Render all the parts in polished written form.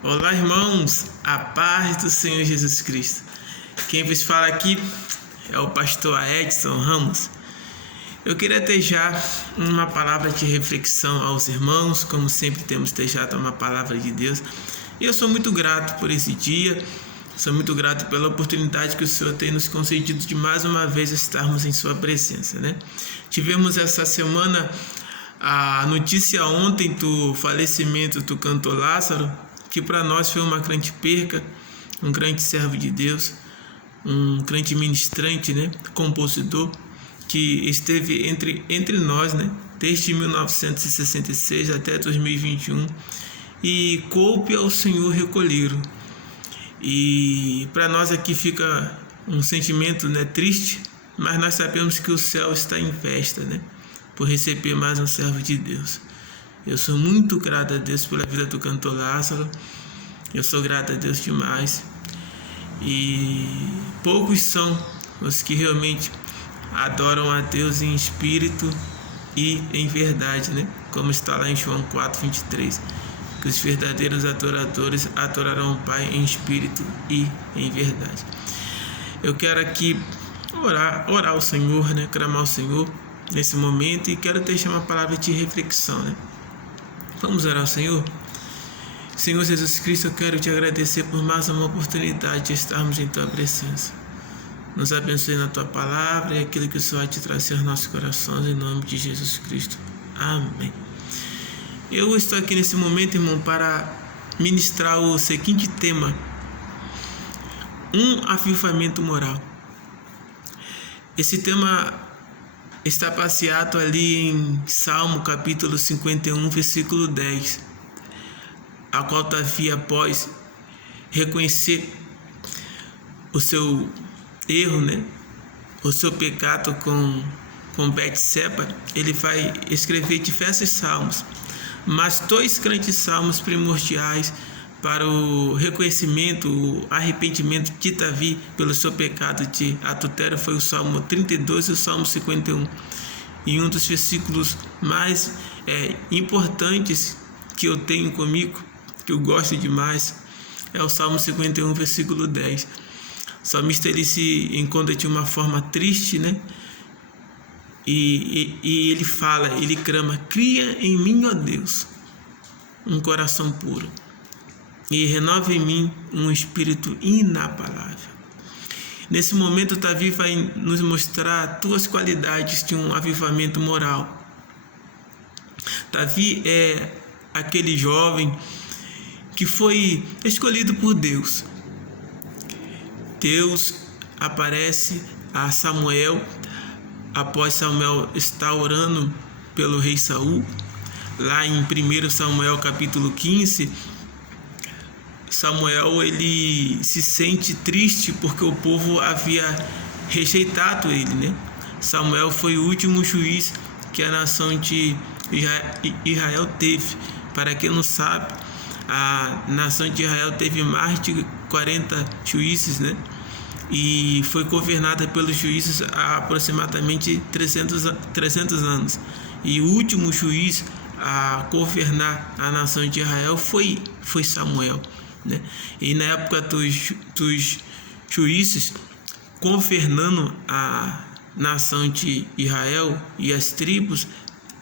Olá, irmãos, a paz do Senhor Jesus Cristo. Quem vos fala aqui é o pastor Edson Ramos. Eu queria deixar uma palavra de reflexão aos irmãos, como sempre temos deixado uma palavra de Deus. E eu sou muito grato por esse dia, sou muito grato pela oportunidade que o Senhor tem nos concedido de mais uma vez estarmos em sua presença, né? Tivemos essa semana a notícia ontem do falecimento do cantor Lázaro, que para nós foi uma grande perca, um grande servo de Deus, um grande ministrante, né, compositor, que esteve entre nós, né, desde 1966 até 2021, e coube ao Senhor recolhê-lo. E para nós aqui fica um sentimento, né, triste, mas nós sabemos que o céu está em festa, né, por receber mais um servo de Deus. Eu sou muito grato a Deus pela vida do cantor Lázaro. Eu sou grato a Deus demais. E poucos são os que realmente adoram a Deus em espírito e em verdade, né? Como está lá em João 4:23, que os verdadeiros adoradores adorarão o Pai em espírito e em verdade. Eu quero aqui orar ao Senhor, né? Clamar ao Senhor nesse momento, e quero deixar uma palavra de reflexão, né? Vamos orar ao Senhor? Senhor Jesus Cristo, eu quero te agradecer por mais uma oportunidade de estarmos em tua presença. Nos abençoe na tua palavra e aquilo que o Senhor vai te trazer aos nossos corações, em nome de Jesus Cristo. Amém. Eu estou aqui nesse momento, irmão, para ministrar o seguinte tema: um avivamento moral. Esse tema está baseado ali em Salmo capítulo 51, versículo 10, a qual Davi, após reconhecer o seu erro, né, o seu pecado com Betseba, ele vai escrever diversos salmos, mas dois grandes salmos primordiais para o reconhecimento, o arrependimento de Davi pelo seu pecado de adultério foi o Salmo 32 e o Salmo 51. E um dos versículos mais importantes que eu tenho comigo, que eu gosto demais, é o Salmo 51, versículo 10. O salmista, ele se encontra de uma forma triste, né? E ele fala, ele clama: cria em mim, ó Deus, um coração puro, e renova em mim um espírito inabalável. Nesse momento, Davi vai nos mostrar duas qualidades de um avivamento moral. Davi é aquele jovem que foi escolhido por Deus. Deus aparece a Samuel após Samuel estar orando pelo rei Saul. Lá em 1 Samuel capítulo 15, Samuel, ele se sente triste porque o povo havia rejeitado ele, né? Samuel foi o último juiz que a nação de Israel teve. Para quem não sabe, a nação de Israel teve mais de 40 juízes, né? E foi governada pelos juízes há aproximadamente 300 anos. E o último juiz a governar a nação de Israel foi Samuel, né? E na época dos juízes governando a nação de Israel e as tribos,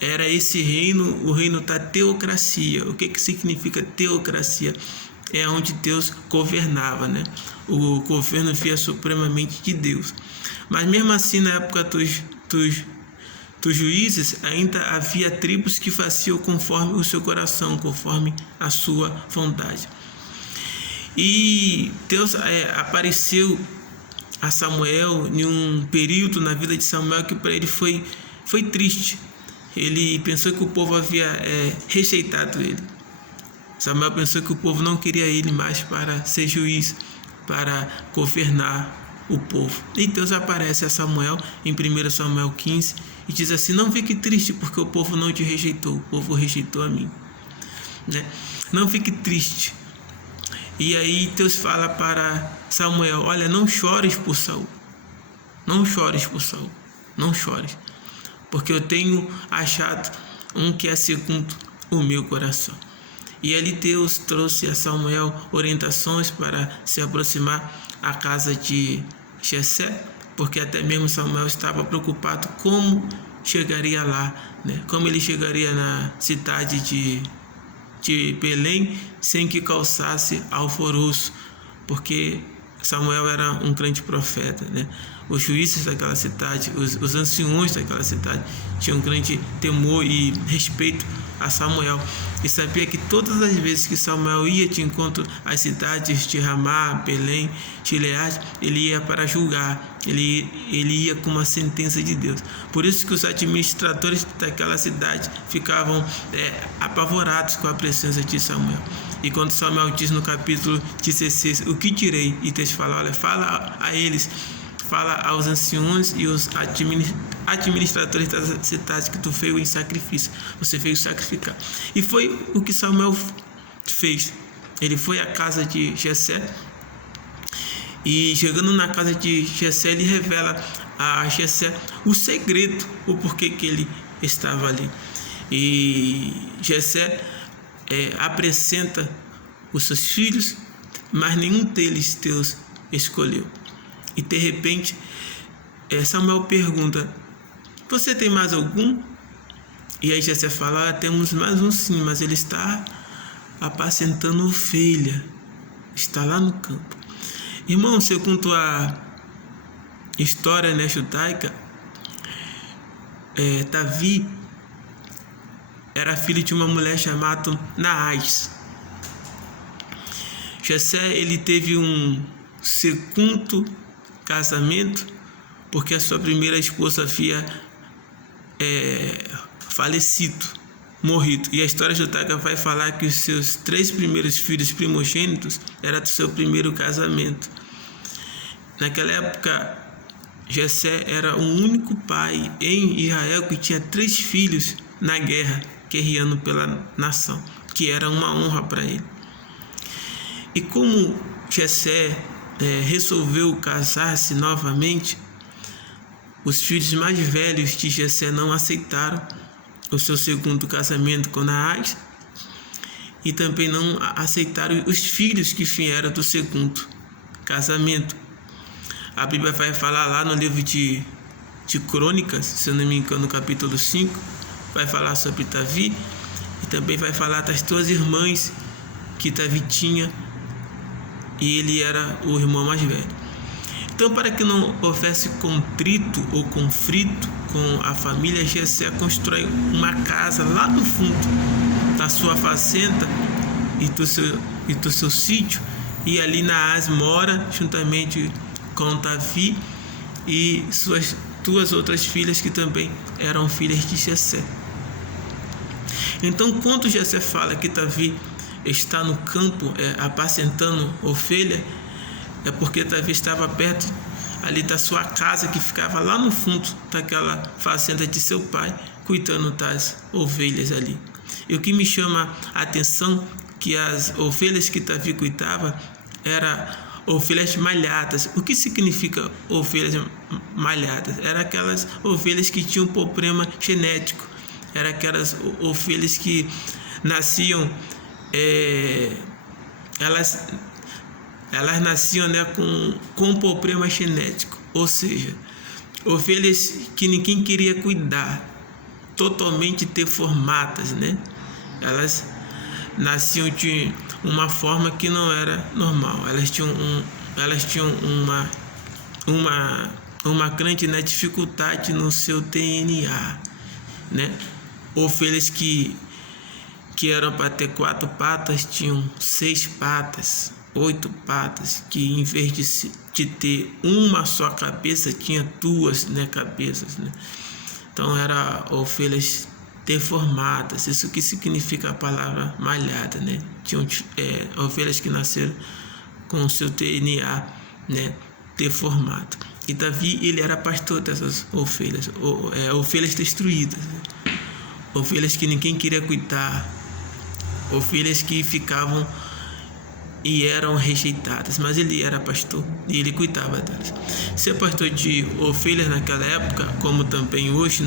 era esse reino, o reino da teocracia. O que significa teocracia? É onde Deus governava, né? O governo via supremamente de Deus. Mas mesmo assim, na época dos juízes, ainda havia tribos que faziam conforme o seu coração, conforme a sua vontade. E Deus apareceu a Samuel em um período na vida de Samuel que para ele foi triste. Ele pensou que o povo havia rejeitado ele. Samuel pensou que o povo não queria ele mais para ser juiz, para governar o povo. E Deus aparece a Samuel em 1 Samuel 15 e diz assim: não fique triste porque o povo não te rejeitou, o povo rejeitou a mim, né? Não fique triste. E aí Deus fala para Samuel: olha, não chores por Saul, não chores por Saul, não chores, porque eu tenho achado um que é segundo o meu coração. E ali Deus trouxe a Samuel orientações para se aproximar à casa de Jessé, porque até mesmo Samuel estava preocupado como chegaria lá, né? Como ele chegaria na cidade de Belém sem que causasse alvoroço, porque Samuel era um grande profeta, né? Os juízes daquela cidade, os anciões daquela cidade tinham um grande temor e respeito a Samuel, e sabia que todas as vezes que Samuel ia de encontro às cidades de Ramá, Belém, Gileade, ele ia para julgar, ele ia com uma sentença de Deus. Por isso que os administradores daquela cidade ficavam apavorados com a presença de Samuel. E quando Samuel diz no capítulo 16, o que direi? E Deus fala, olha, fala a eles, fala aos anciões e os administradores da cidade que tu veio em sacrifício, você veio sacrificar. E foi o que Samuel fez. Ele foi à casa de Jessé, e chegando na casa de Jessé, ele revela a Jessé o segredo, o porquê que ele estava ali. E Jessé apresenta os seus filhos, mas nenhum deles Deus escolheu. E de repente Samuel pergunta, você tem mais algum? E aí Jessé fala, temos mais um sim, mas ele está apacentando ovelha, está lá no campo. Irmão, segundo a história, né, judaica, Davi era filho de uma mulher chamada Naás. Jessé, ele teve um segundo casamento, porque a sua primeira esposa havia falecido, morrido. E a história judaica vai falar que os seus 3 primeiros filhos primogênitos eram do seu primeiro casamento. Naquela época, Jessé era o único pai em Israel que tinha 3 filhos na guerra, guerreando pela nação, que era uma honra para ele. E como Jessé resolveu casar-se novamente, os filhos mais velhos de Jessé não aceitaram o seu segundo casamento com Naás, e também não aceitaram os filhos que vieram do segundo casamento. A Bíblia vai falar lá no livro de Crônicas, se eu não me engano, no capítulo 5, vai falar sobre Davi, e também vai falar das 2 irmãs que Davi tinha, e ele era o irmão mais velho. Então, para que não houvesse contrito ou conflito com a família, Jessé constrói uma casa lá no fundo da sua fazenda e do seu sítio, e ali Naás mora juntamente com Davi e suas 2 outras filhas que também eram filhas de Jessé. Então, quando Jessé fala que Davi está no campo apacentando ovelha, é porque Davi estava perto ali da sua casa, que ficava lá no fundo daquela fazenda de seu pai, cuidando das ovelhas ali. E o que me chama a atenção que as ovelhas que Davi cuidava eram ovelhas malhadas. O que significa ovelhas malhadas? Eram aquelas ovelhas que tinham problema genético, eram aquelas ovelhas que nasciam, elas nasciam, né, com problema genético, ou seja, ovelhas que ninguém queria cuidar, totalmente deformadas, né? Elas nasciam de uma forma que não era normal. Elas tinham uma grande, né, dificuldade no seu DNA, né? Ovelhas que eram para ter 4 patas tinham 6 patas, 8 patas, que em vez de ter uma só cabeça, tinha 2, né, cabeças, né? Então eram ovelhas deformadas. Isso que significa a palavra malhada, né? Tinham ovelhas que nasceram com o seu DNA, né, deformado. E Davi, ele era pastor dessas ovelhas, ovelhas destruídas, né? Ovelhas que ninguém queria cuidar, ovelhas que ficavam e eram rejeitadas, mas ele era pastor e ele cuidava delas. Ser pastor de ovelhas naquela época, como também hoje,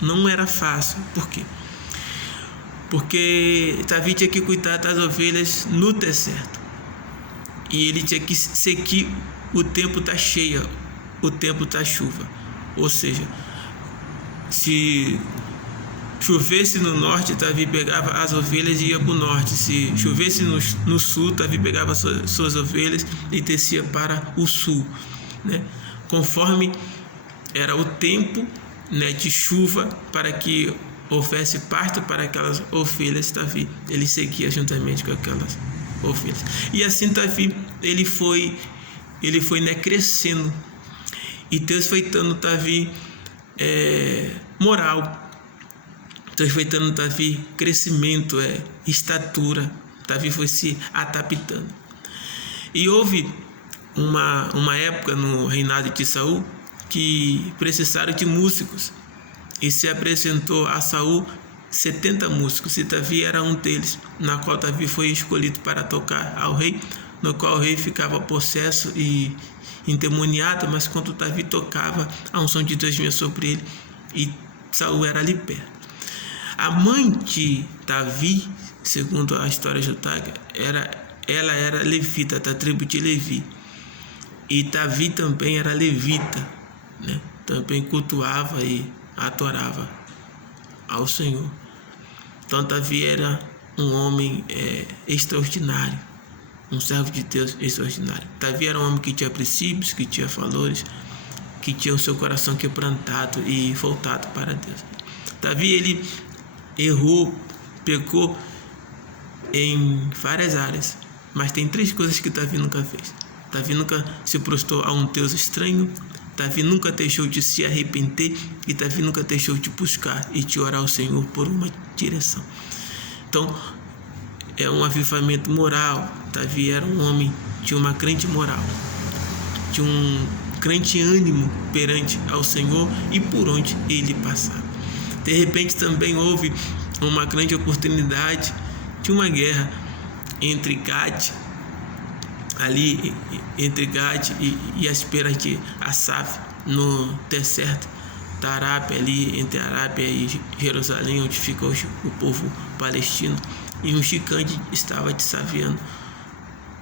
não era fácil. Por quê? porque Davi tinha que cuidar das ovelhas no deserto. E ele tinha que seguir o tempo da cheia, o tempo da chuva. Ou seja, se chovesse no norte, Davi pegava as ovelhas e ia para o norte. Se chovesse no sul, Davi pegava suas ovelhas e descia para o sul, né? Conforme era o tempo, né, de chuva, para que houvesse pasto para aquelas ovelhas, Davi ele seguia juntamente com aquelas ovelhas. E assim Davi ele foi, né, crescendo, e Deus foi dando Davi moral. Deus foi dando Davi crescimento, estatura. Davi foi se adaptando. E houve uma época no reinado de Saul que precisaram de músicos, e se apresentou a Saul 70 músicos, e Davi era um deles, na qual Davi foi escolhido para tocar ao rei, no qual o rei ficava possesso e endemoniado, mas quando Davi tocava, a unção de Deus vinha sobre ele e Saul era liberto. A mãe de Davi, segundo a história judaica, ela era levita, da tribo de Levi, e Davi também era levita, né? Também cultuava e adorava ao Senhor. Então Davi era um homem extraordinário, um servo de Deus extraordinário. Davi era um homem que tinha princípios, que tinha valores, que tinha o seu coração quebrantado e voltado para Deus. Davi ele errou, pecou em várias áreas, mas tem 3 coisas que Davi nunca fez. Davi nunca se prostrou a um Deus estranho, Davi nunca deixou de se arrepender, e Davi nunca deixou de buscar e de orar ao Senhor por uma direção. Então, é um avivamento moral. Davi era um homem de uma grande moral, de um grande ânimo perante ao Senhor e por onde ele passava. De repente também houve uma grande oportunidade de uma guerra entre Gade, ali entre Gade e as peiras de Asaf, no deserto da Arábia, ali entre a Arábia e Jerusalém, onde fica hoje o povo palestino. E um gigante estava desafiando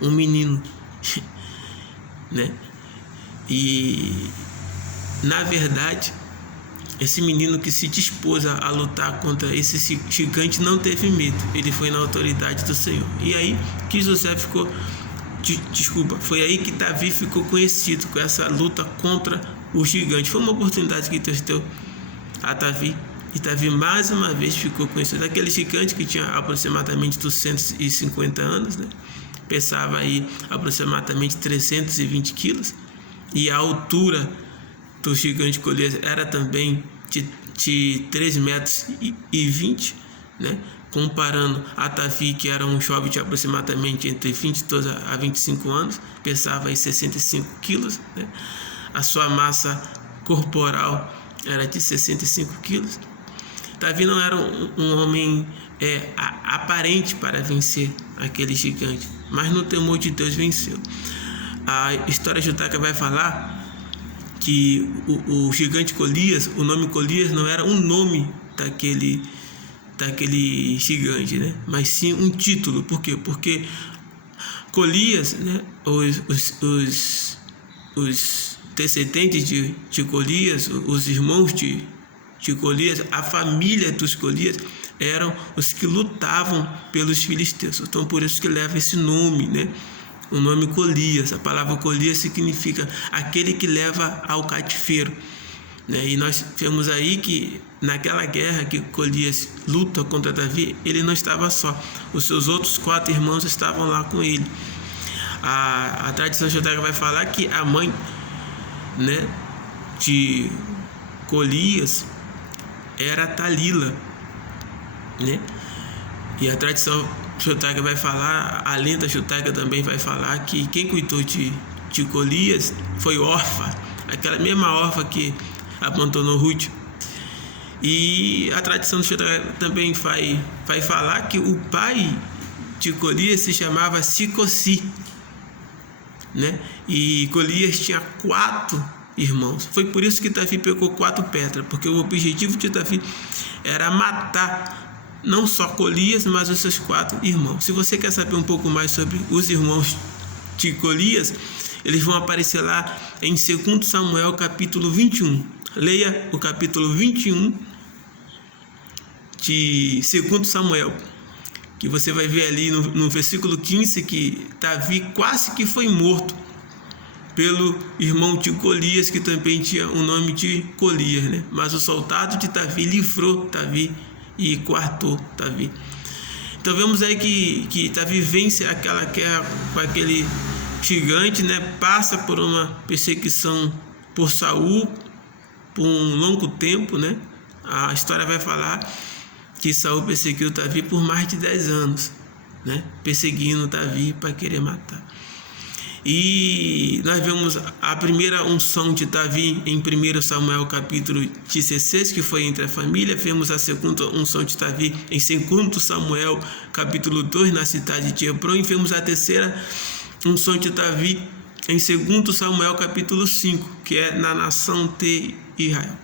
um menino, né? E na verdade, esse menino que se dispôs a lutar contra esse gigante não teve medo, ele foi na autoridade do Senhor. E aí que José ficou, foi aí que Davi ficou conhecido, com essa luta contra o gigante. Foi uma oportunidade que Deus deu a Davi, e Davi mais uma vez ficou conhecido. Aquele gigante que tinha aproximadamente 250 anos, né? Pesava aí aproximadamente 320 quilos, e a altura do gigante Golias era também de 3 metros e 20, né? Comparando a Davi, que era um jovem de aproximadamente entre 22 a 25 anos, pesava aí 65 quilos, né? A sua massa corporal era de 65 quilos. Davi não era um homem aparente para vencer aquele gigante, mas no temor de Deus venceu. A história judaica vai falar que o gigante Golias, o nome Golias não era um nome daquele gigante, né? Mas sim um título. Por quê? Porque Golias, né? Os descendentes de Golias, os irmãos de Golias, a família dos Golias, eram os que lutavam pelos filisteus. Então por isso que leva esse nome, né? O nome Golias. A palavra Golias significa aquele que leva ao cativeiro, né? E nós vemos aí que naquela guerra que Golias luta contra Davi, ele não estava só, os seus outros 4 irmãos estavam lá com ele. A tradição judaica vai falar que a mãe, né, de Golias era Dalila, né? E a tradição judaica vai falar, a lenda judaica também vai falar que quem cuidou de Golias foi Orfa, aquela mesma Orfa que abandonou Ruth. E a tradição judaica também vai falar que o pai de Golias se chamava Sicossi, né? E Golias tinha 4 irmãos. Foi por isso que Davi pegou 4 pedras, porque o objetivo de Davi era matar não só Golias, mas os seus 4 irmãos. Se você quer saber um pouco mais sobre os irmãos de Golias, eles vão aparecer lá em 2 Samuel capítulo 21. Leia o capítulo 21 de 2 Samuel, que você vai ver ali no versículo 15 que Davi quase que foi morto pelo irmão de Golias, que também tinha o nome de Golias, né? Mas o soldado de Davi livrou Davi e quartou Davi. Então vemos aí que Davi vence aquela guerra com aquele gigante, né? Passa por uma perseguição por Saul por um longo tempo, né? A história vai falar que Saul perseguiu Davi por mais de 10 anos, né? Perseguindo Davi para querer matar. E nós vemos a primeira unção de Davi em 1 Samuel capítulo 16, que foi entre a família. Vemos a segunda unção de Davi em 2 Samuel capítulo 2, na cidade de Hebron. E vemos a terceira unção de Davi em 2 Samuel capítulo 5, que é na nação de Israel.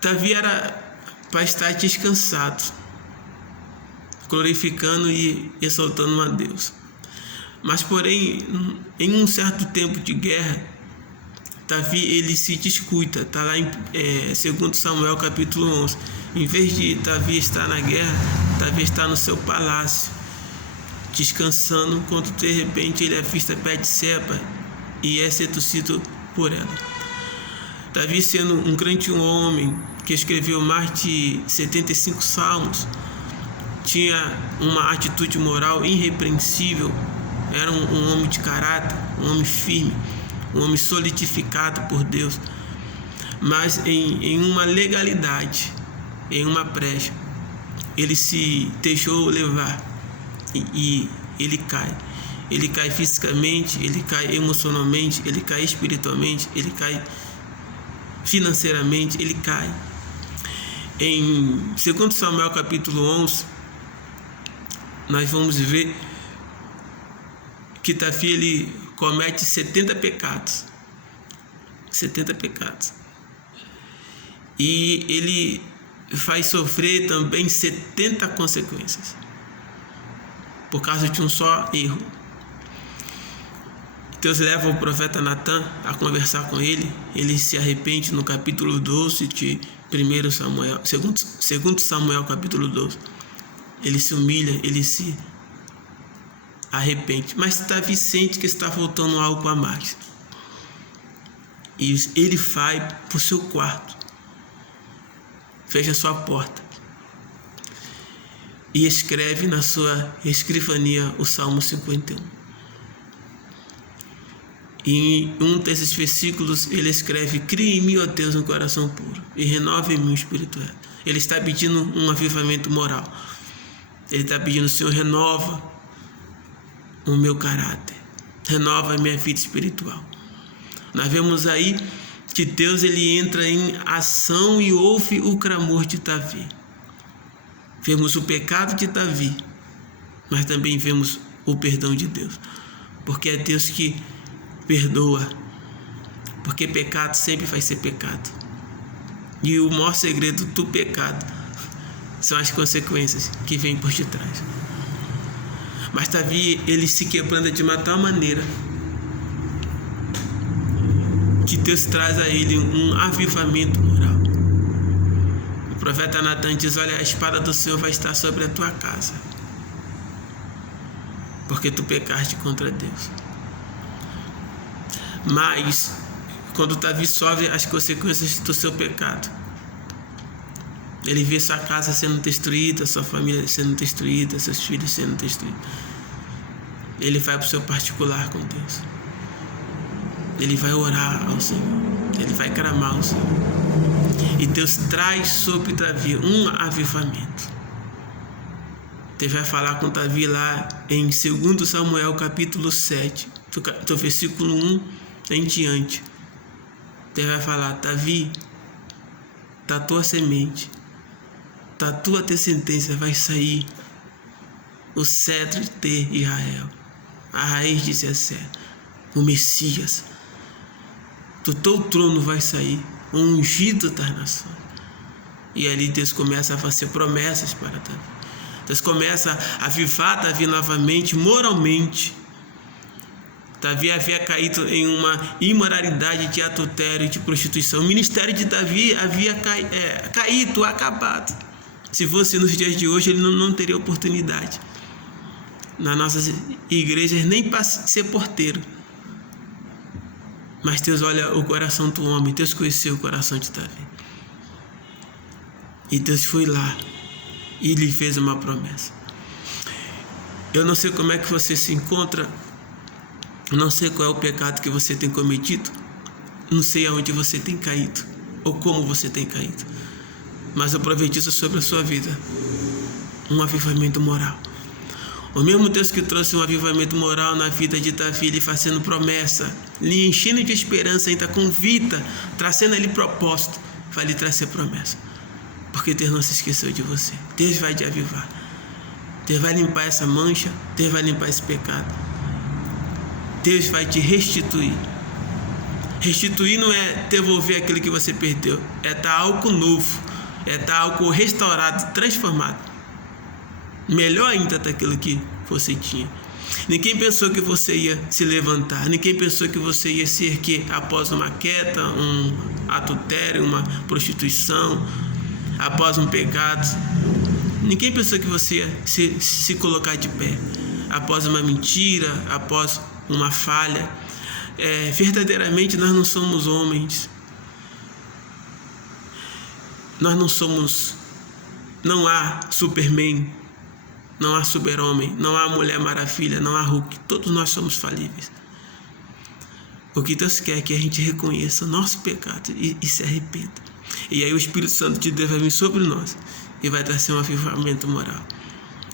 Davi era para estar descansado, glorificando e exaltando a Deus. Mas porém, em um certo tempo de guerra, Davi ele se descuida. Está lá em 2 Samuel capítulo 11. Em vez de Davi estar na guerra, Davi está no seu palácio, descansando, quando de repente ele avista Betseba e é seduzido por ela. Davi, sendo um grande homem que escreveu mais de 75 salmos, tinha uma atitude moral irrepreensível. Era um homem de caráter, um homem firme, um homem solidificado por Deus. Mas em uma legalidade, em uma brecha, ele se deixou levar e ele cai. Ele cai fisicamente, ele cai emocionalmente, ele cai espiritualmente, ele cai financeiramente, ele cai. Em 2 Samuel capítulo 11, nós vamos ver que Davi ele comete 70 pecados. 70 pecados. E ele faz sofrer também 70 consequências por causa de um só erro. Deus leva o profeta Natan a conversar com ele. Ele se arrepende no capítulo 12 de 2 Samuel capítulo 12. Ele se humilha, ele se arrepende, mas Davi sente que está faltando algo a mais. E ele vai para o seu quarto, fecha sua porta e escreve na sua escrivania o Salmo 51. E em um desses versículos ele escreve: crie em mim, ó Deus, um coração puro e renove em mim um espírito reto. Ele está pedindo um avivamento moral. Ele está pedindo: Senhor, renova o meu caráter, renova a minha vida espiritual. Nós vemos aí que Deus ele entra em ação e ouve o clamor de Davi. Vemos o pecado de Davi, mas também vemos o perdão de Deus, porque é Deus que perdoa, porque pecado sempre vai ser pecado, e o maior segredo do pecado são as consequências que vêm por detrás. Mas Davi ele se quebranta de uma tal maneira que Deus traz a ele um avivamento moral. O profeta Natan diz: olha, a espada do Senhor vai estar sobre a tua casa, porque tu pecaste contra Deus. Mas quando Davi sofre as consequências do seu pecado, ele vê sua casa sendo destruída, sua família sendo destruída, seus filhos sendo destruídos. Ele vai para o seu particular com Deus. Ele vai orar ao Senhor. Ele vai clamar ao Senhor. E Deus traz sobre Davi um avivamento. Deus vai falar com Davi lá em 2 Samuel capítulo 7, do versículo 1 em diante. Deus vai falar: Davi, da tua semente, da tua descendência vai sair o cetro de Israel, a raiz de Jessé, o Messias. Do teu trono vai sair o ungido das nações. E ali Deus começa a fazer promessas para Davi. Deus começa a avivar Davi novamente, moralmente. Davi havia caído em uma imoralidade de adultério e de prostituição. O ministério de Davi havia caído, acabado. Se fosse nos dias de hoje, ele não teria oportunidade. Nas nossas igrejas, nem para ser porteiro. Mas Deus olha o coração do homem. Deus conheceu o coração de Davi. E Deus foi lá e lhe fez uma promessa. Eu não sei como é que você se encontra. Não sei qual é o pecado que você tem cometido. Não sei aonde você tem caído. Ou como você tem caído. Mas eu profetizo sobre a sua vida um avivamento moral. O mesmo Deus que trouxe um avivamento moral na vida de Davi, lhe fazendo promessa, lhe enchendo de esperança, ainda convicta, trazendo ali propósito, vai lhe trazer promessa. Porque Deus não se esqueceu de você. Deus vai te avivar. Deus vai limpar essa mancha. Deus vai limpar esse pecado. Deus vai te restituir. Restituir não é devolver aquilo que você perdeu. É dar algo novo. É dar algo restaurado, transformado. Melhor ainda daquilo que você tinha. Ninguém pensou que você ia se levantar. Ninguém pensou que você ia se erguer após uma queda, um adultério, uma prostituição, após um pecado. Ninguém pensou que você ia se colocar de pé após uma mentira, após uma falha. Verdadeiramente nós não somos homens. Nós não somos. Não há Superman. Não há super-homem, não há Mulher Maravilha, não há Hulk. Todos nós somos falíveis. O que Deus quer é que a gente reconheça o nosso pecado e se arrependa. E aí o Espírito Santo de Deus vai vir sobre nós e vai trazer um avivamento moral.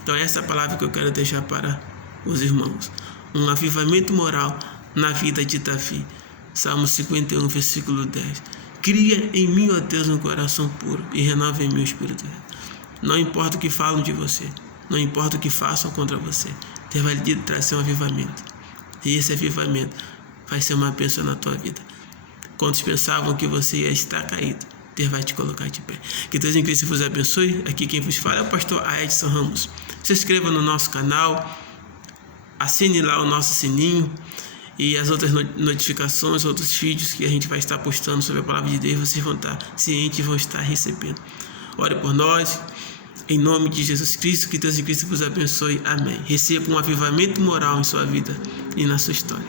Então essa é a palavra que eu quero deixar para os irmãos. Um avivamento moral na vida de Davi. Salmo 51, versículo 10. Cria em mim, ó Deus, um coração puro e renova em mim o espírito. Não importa o que falam de você. Não importa o que façam contra você. Deus vai lhe trazer um avivamento. E esse avivamento vai ser uma bênção na tua vida. Quantos pensavam que você ia estar caído, Deus vai te colocar de pé. Que Deus em Cristo vos abençoe. Aqui quem vos fala é o pastor Edson Ramos. Se inscreva no nosso canal. Assine lá o nosso sininho. E as outras notificações, outros vídeos que a gente vai estar postando sobre a palavra de Deus, vocês vão estar cientes e vão estar recebendo. Ore por nós. Em nome de Jesus Cristo, que Deus em Cristo vos abençoe. Amém. Receba um avivamento moral em sua vida e na sua história.